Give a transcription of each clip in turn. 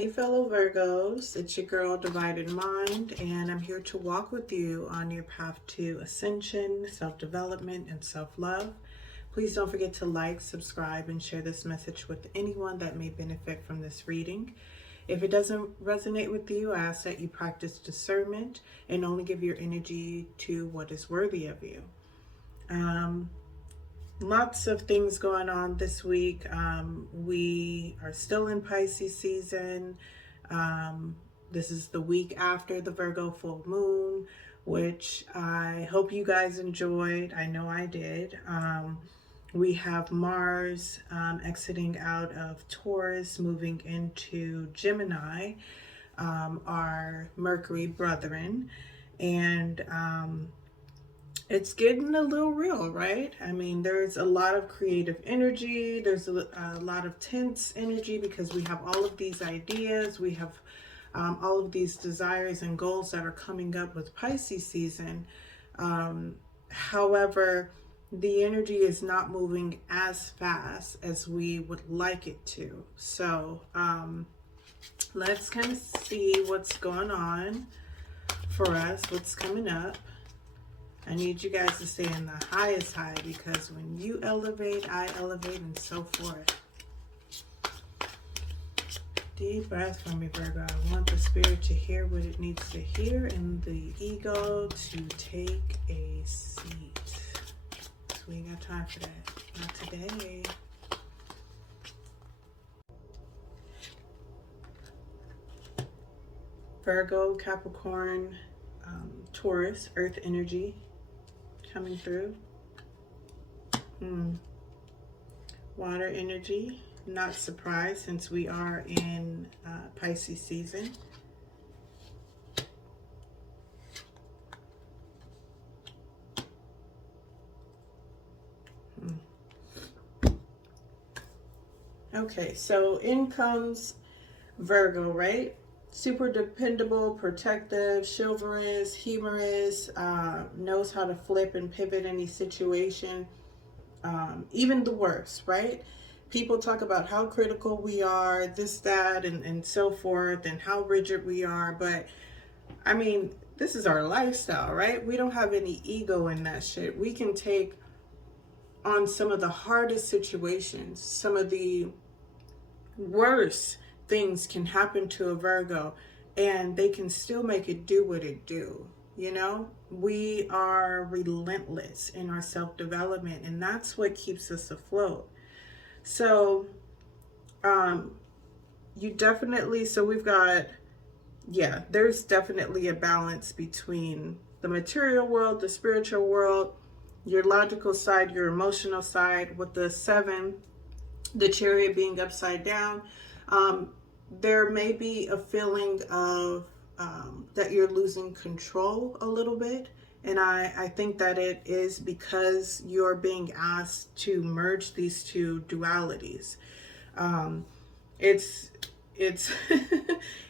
Hey fellow Virgos, it's your girl Divided Mind, and I'm here to walk with you on your path to ascension, self-development, and self-love. Please don't forget to like, subscribe, and share this message with anyone that may benefit from this reading. If it doesn't resonate with you, I ask that you practice discernment and only give your energy to what is worthy of you. Lots of things going on this week. We are still in Pisces season. This is the week after the Virgo full moon, which I hope you guys enjoyed. I know I did. We have Mars exiting out of Taurus, moving into Gemini, our Mercury brethren. And it's getting a little real, right? I mean, there's a lot of creative energy. There's a lot of tense energy because we have all of these ideas. We have all of these desires and goals that are coming up with Pisces season. However, the energy is not moving as fast as we would like it to. So let's kind of see what's going on for us, what's coming up. I need you guys to stay in the highest high, because when you elevate, I elevate, and so forth. Deep breath from me, Virgo. I want the spirit to hear what it needs to hear and the ego to take a seat. So we ain't got time for that. Not today. Virgo, Capricorn, Taurus, earth energy coming through. Water energy, not surprised since we are in Pisces season. Okay, so in comes Virgo, right? Super dependable, protective, chivalrous, humorous, knows how to flip and pivot any situation, even the worst, right? People talk about how critical we are, this, that, and so forth, and how rigid we are. But, I mean, this is our lifestyle, right? We don't have any ego in that shit. We can take on some of the hardest situations, some of the worst things can happen to a Virgo, and they can still make it do what it do. You know, we are relentless in our self-development, and that's what keeps us afloat. So you definitely, so we've got, yeah, there's definitely a balance between the material world, the spiritual world, your logical side, your emotional side. With the 7, the Chariot being upside down, there may be a feeling of that you're losing control a little bit. And I think that it is because you're being asked to merge these two dualities. It's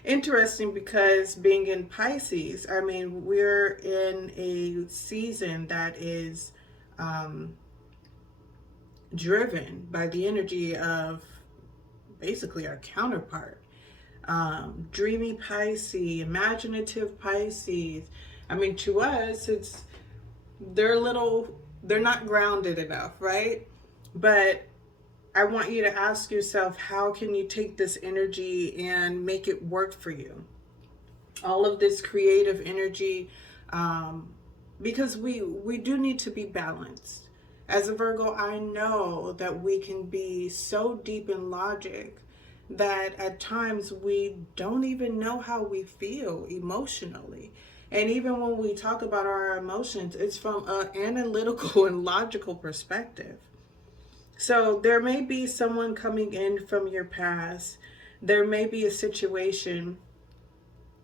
interesting because being in Pisces, I mean, we're in a season that is driven by the energy of basically our counterpart. Dreamy Pisces, imaginative Pisces. I mean, to us, they're not grounded enough, right? But I want you to ask yourself, how can you take this energy and make it work for you? All of this creative energy, because we do need to be balanced. As a Virgo, I know that we can be so deep in logic that at times we don't even know how we feel emotionally. And even when we talk about our emotions, it's from an analytical and logical perspective. So there may be someone coming in from your past. There may be a situation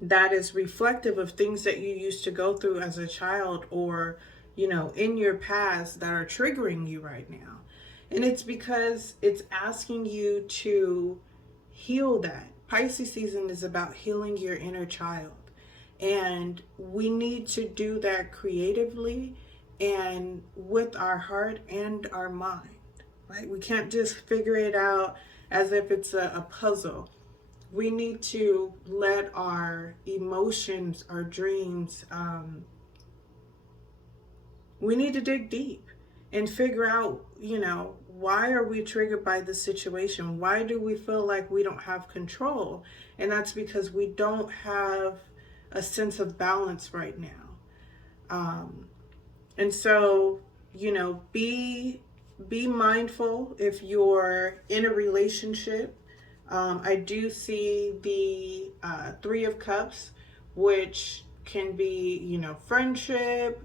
that is reflective of things that you used to go through as a child, or, you know, in your past, that are triggering you right now. And it's because it's asking you to heal that. Pisces season is about healing your inner child. And we need to do that creatively and with our heart and our mind, right? We can't just figure it out as if it's a puzzle. we need to let our emotions, our dreams, we need to dig deep and figure out, why are we triggered by this situation? Why do we feel like we don't have control? And that's because we don't have a sense of balance right now. And so, be mindful if you're in a relationship. I do see the Three of Cups, which can be, friendship.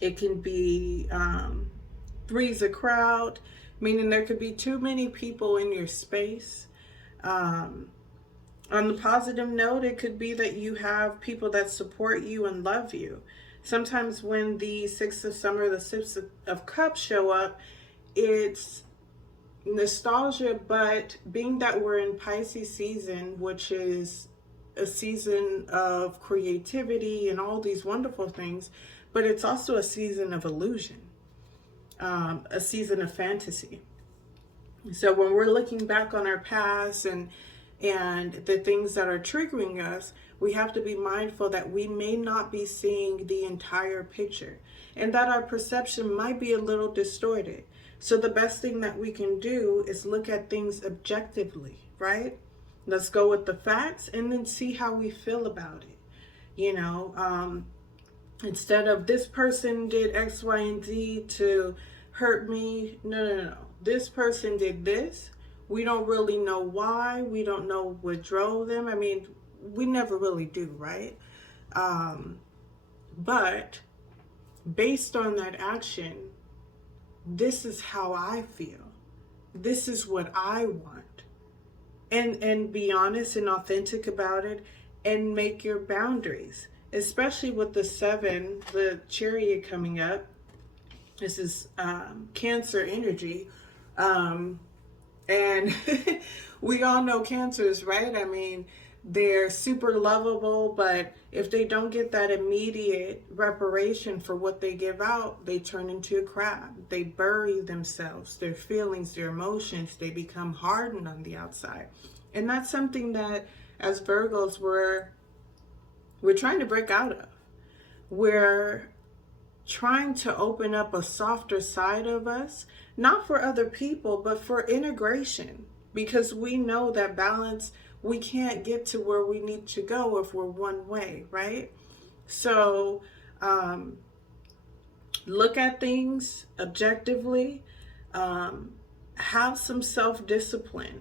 It can be three's a crowd, meaning there could be too many people in your space. On the positive note, it could be that you have people that support you and love you. Sometimes when the Six of Summer, the Six of Cups show up, it's nostalgia, but being that we're in Pisces season, which is a season of creativity and all these wonderful things, but it's also a season of illusion, a season of fantasy. So when we're looking back on our past and the things that are triggering us, we have to be mindful that we may not be seeing the entire picture and that our perception might be a little distorted. So the best thing that we can do is look at things objectively, right? Let's go with the facts and then see how we feel about it. Instead of this person did X, Y, and Z to hurt me. No. This person did this. We don't really know why. We don't know what drove them. I mean, we never really do, right? But based on that action, this is how I feel. This is what I want. And be honest and authentic about it and make your boundaries, especially with the 7, the chariot coming up. This is Cancer energy. And we all know Cancers, right? I mean, they're super lovable, but if they don't get that immediate reparation for what they give out, they turn into a crab. They bury themselves, their feelings, their emotions. They become hardened on the outside. And that's something that as Virgos we're trying to break out of. We're trying to open up a softer side of us, not for other people, but for integration, because we know that balance, we can't get to where we need to go if we're one way, right? So look at things objectively, have some self-discipline,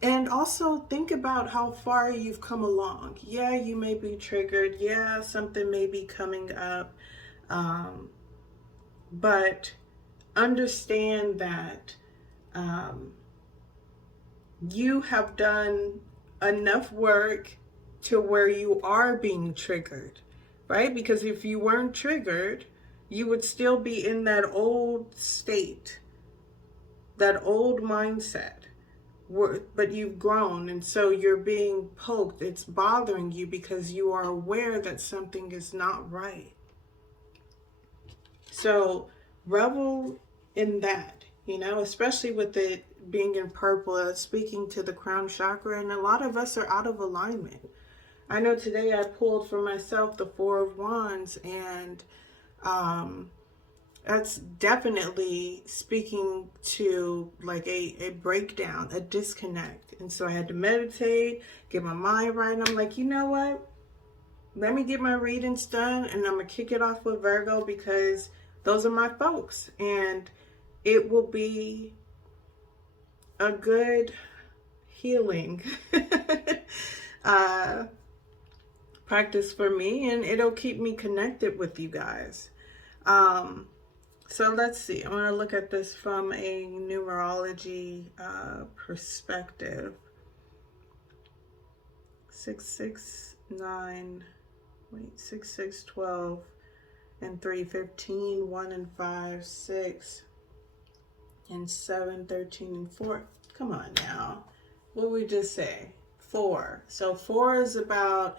and also think about how far you've come along. Yeah, you may be triggered. Yeah, something may be coming up. But understand that you have done enough work to where you are being triggered, right? Because if you weren't triggered, you would still be in that old state, that old mindset. But you've grown, and so you're being poked. It's bothering you because you are aware that something is not right. So revel in that, especially with it being in purple, speaking to the crown chakra, and a lot of us are out of alignment. I know today I pulled for myself the Four of Wands, and that's definitely speaking to like a breakdown, a disconnect. And so I had to meditate, get my mind right. And I'm like, you know what? Let me get my readings done, and I'm going to kick it off with Virgo because those are my folks. And it will be a good healing practice for me, and it'll keep me connected with you guys. So let's see. I want to look at this from a numerology perspective. 6, 6, 9, 6, 6, 12, and 3, 15, 1 and 5, 6, and 7, 13, and 4. Come on now. What did we just say? 4. So 4 is about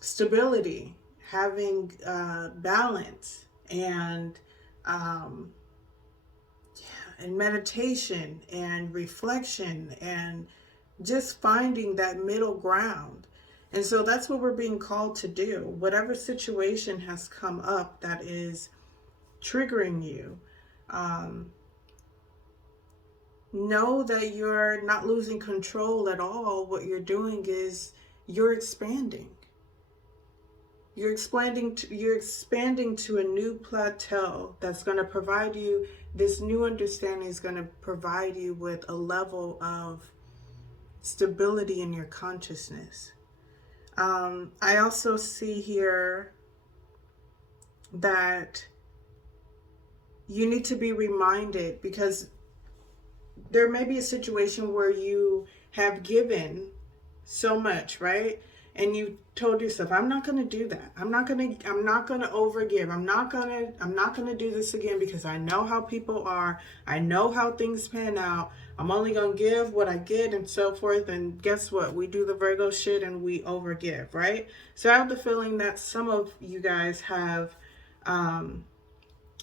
stability, having balance, and and meditation and reflection and just finding that middle ground. And so that's what we're being called to do. Whatever situation has come up that is triggering you, know that you're not losing control at all. What you're doing is you're expanding. You're expanding to a new plateau that's going to provide you, this new understanding is going to provide you with a level of stability in your consciousness. I also see here that you need to be reminded, because there may be a situation where you have given so much, right? And you told yourself, I'm not going to do that. I'm not going to overgive. I'm not going to do this again, because I know how people are. I know how things pan out. I'm only going to give what I get and so forth. And guess what? We do the Virgo shit and we overgive, right? So I have the feeling that some of you guys have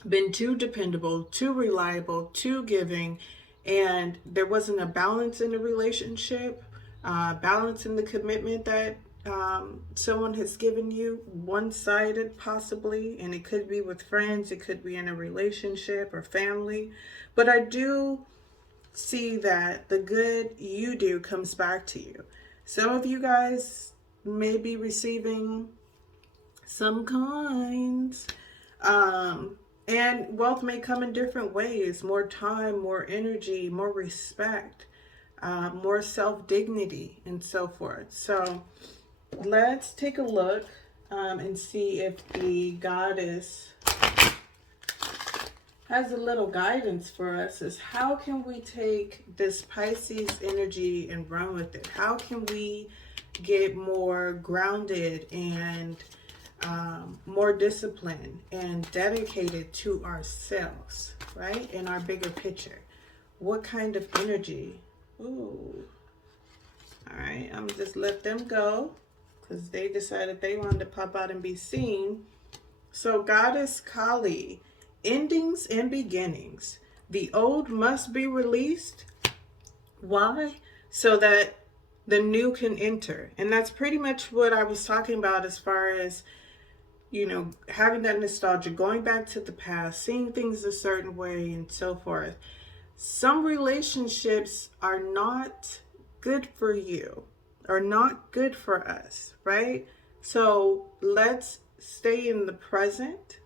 been too dependable, too reliable, too giving, and there wasn't a balance in the relationship, balance in the commitment that someone has given you, one-sided possibly, and it could be with friends, it could be in a relationship or family. But I do see that the good you do comes back to you. Some of you guys may be receiving some coins, and wealth may come in different ways: more time, more energy, more respect, more self-dignity, and so forth. So let's take a look and see if the goddess has a little guidance for us. Is how can we take this Pisces energy and run with it? How can we get more grounded and more disciplined and dedicated to ourselves, right? In our bigger picture. What kind of energy? Ooh. All right, I'm just let them go, because they decided they wanted to pop out and be seen. So Goddess Kali, endings and beginnings. The old must be released. Why? So that the new can enter. And that's pretty much what I was talking about, as far as, you know, having that nostalgia, going back to the past, seeing things a certain way and so forth. Some relationships are not good for you, are not good for us, right? So let's stay in the present.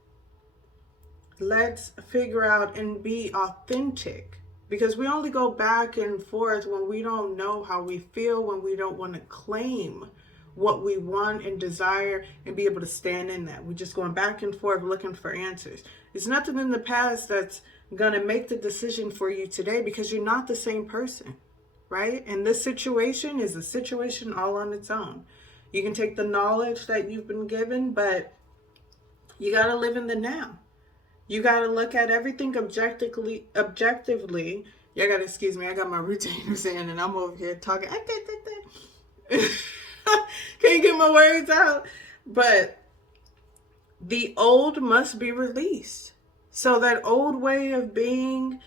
Let's figure out and be authentic, because we only go back and forth when we don't know how we feel, when we don't want to claim what we want and desire and be able to stand in that. We're just going back and forth looking for answers. There's nothing in the past that's going to make the decision for you today, because you're not the same person, right? And this situation is a situation all on its own. You can take the knowledge that you've been given, but you got to live in the now. You got to look at everything objectively. You got to excuse me. I got my retainers in and I'm over here talking. Can't get my words out. But the old must be released. So that old way of being,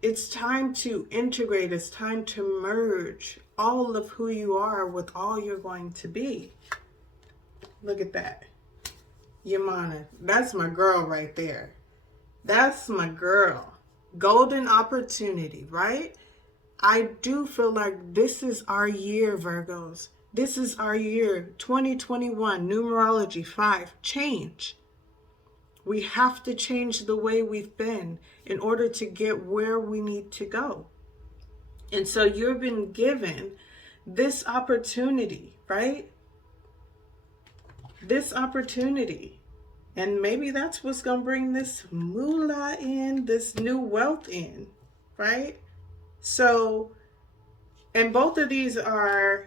it's time to integrate. It's time to merge all of who you are with all you're going to be. Look at that. Yamana, that's my girl right there. That's my girl. Golden opportunity, right? I do feel like this is our year, Virgos. This is our year, 2021, numerology 5, change. We have to change the way we've been in order to get where we need to go. And so you've been given this opportunity, right? This opportunity. And maybe that's what's going to bring this moolah in, this new wealth in, right? So, and both of these are,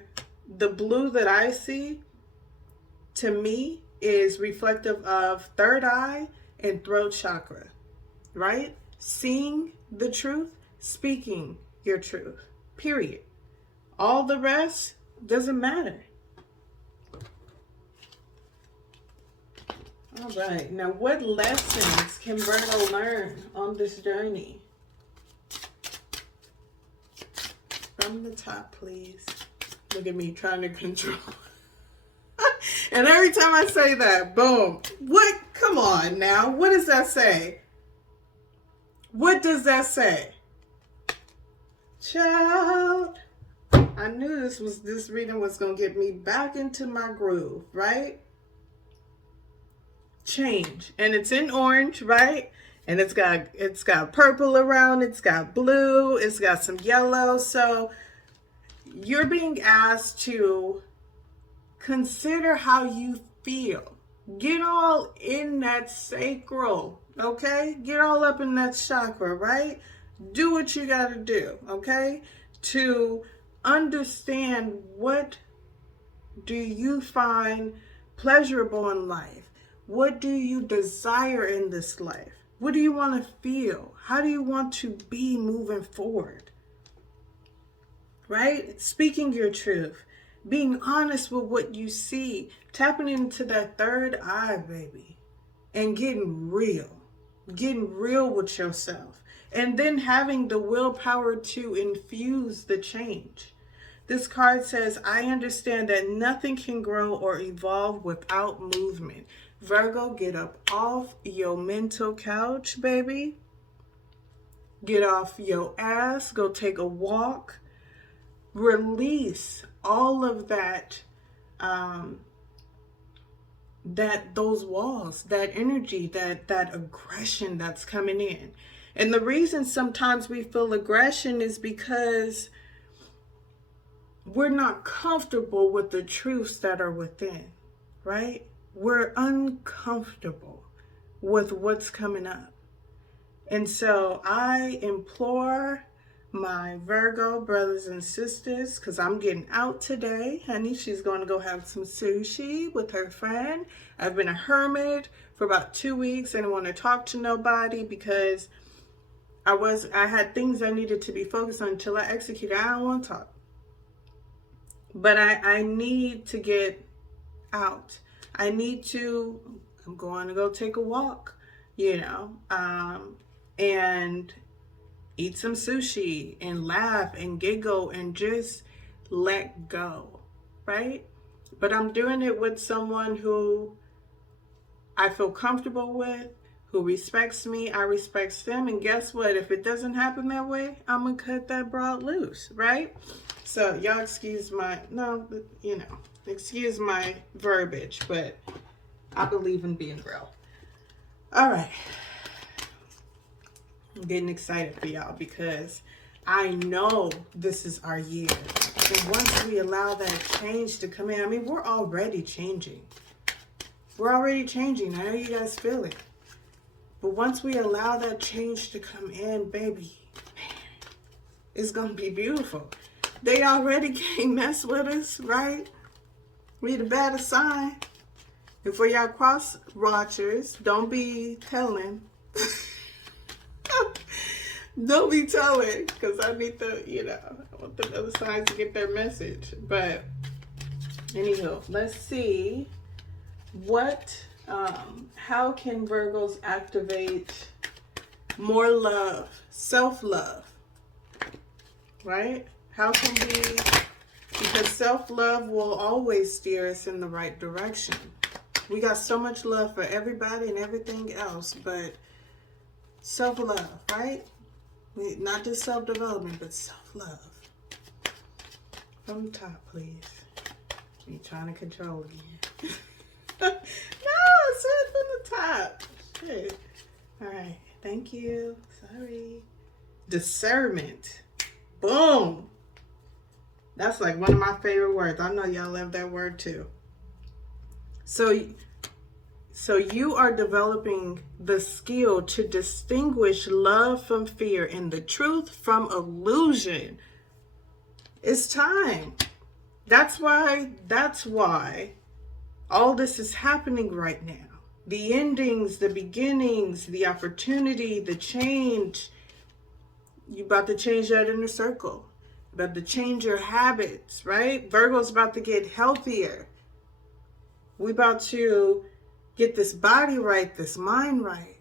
the blue that I see, to me, is reflective of third eye and throat chakra, right? Seeing the truth, speaking your truth, period. All the rest doesn't matter. All right, now what lessons can Virgo learn on this journey? From the top, please. Look at me trying to control. And every time I say that, boom. What? Come on now. What does that say? What does that say? Child. I knew this reading was going to get me back into my groove, right? Change. And it's in orange, right? And it's got purple around, it's got blue, it's got some yellow. So you're being asked to consider how you feel. Get all in that sacral, okay? Get all up in that chakra, right? Do what you got to do, okay? To understand, what do you find pleasurable in life? What do you desire in this life? What do you want to feel? How do you want to be moving forward? Right? Speaking your truth. Being honest with what you see. Tapping into that third eye, baby. And getting real. Getting real with yourself. And then having the willpower to infuse the change. This card says, I understand that nothing can grow or evolve without movement. Virgo, get up off your mental couch, baby. Get off your ass. Go take a walk. Release all of that, those walls, that energy, that aggression that's coming in. And the reason sometimes we feel aggression is because we're not comfortable with the truths that are within, right? We're uncomfortable with what's coming up. And so I implore my Virgo brothers and sisters, because I'm getting out today, honey. She's going to go have some sushi with her friend. I've been a hermit for about 2 weeks. I didn't want to talk to nobody because I had things I needed to be focused on until I executed. I don't want to talk. But I need to get out. I'm going to go take a walk, and eat some sushi and laugh and giggle and just let go, right? But I'm doing it with someone who I feel comfortable with, who respects me, I respect them. And guess what? If it doesn't happen that way, I'm going to cut that broad loose, right? So y'all excuse my verbiage, but I believe in being real. All right. I'm getting excited for y'all because I know this is our year. And once we allow that change to come in, I mean, we're already changing. We're already changing. I know you guys feel it. But once we allow that change to come in, baby, man, it's going to be beautiful. They already can't mess with us, right? We the baddest sign. And for y'all cross watchers, don't be telling. Don't be telling, because I need I want the other signs to get their message. But anywho, let's see how can Virgos activate more love, self-love, right? How can we, because self-love will always steer us in the right direction. We got so much love for everybody and everything else, but self-love, right? Not just self-development, but self-love. From the top, please. You trying to control again. No, I said from the top. Shit. All right. Thank you. Sorry. Discernment. Boom. That's like one of my favorite words. I know y'all love that word too. So you are developing the skill to distinguish love from fear and the truth from illusion. It's time. That's why all this is happening right now. The endings, the beginnings, the opportunity, the change. You're about to change that inner circle. About to change your habits, right? Virgo's about to get healthier. We're about to get this body right, this mind right.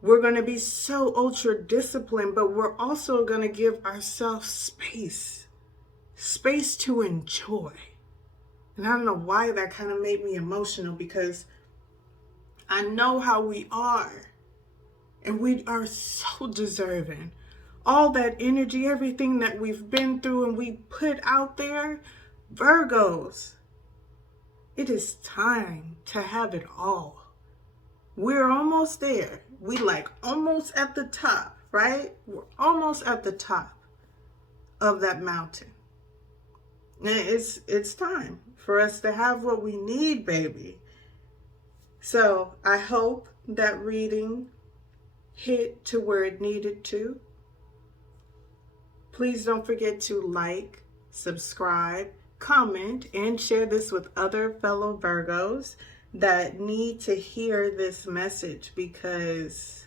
We're going to be so ultra disciplined, but we're also going to give ourselves space to enjoy. And I don't know why that kind of made me emotional, because I know how we are. And we are so deserving. All that energy, everything that we've been through and we put out there, Virgos, it is time to have it all. We're almost there. We like almost at the top, right? We're almost at the top of that mountain. And it's time for us to have what we need, baby. So I hope that reading hit to where it needed to. Please don't forget to like, subscribe, comment, and share this with other fellow Virgos that need to hear this message, because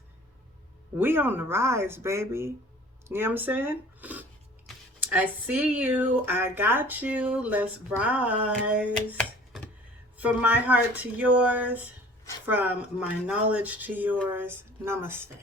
we on the rise, baby. You know what I'm saying? I see you. I got you. Let's rise. From my heart to yours, from my knowledge to yours. Namaste.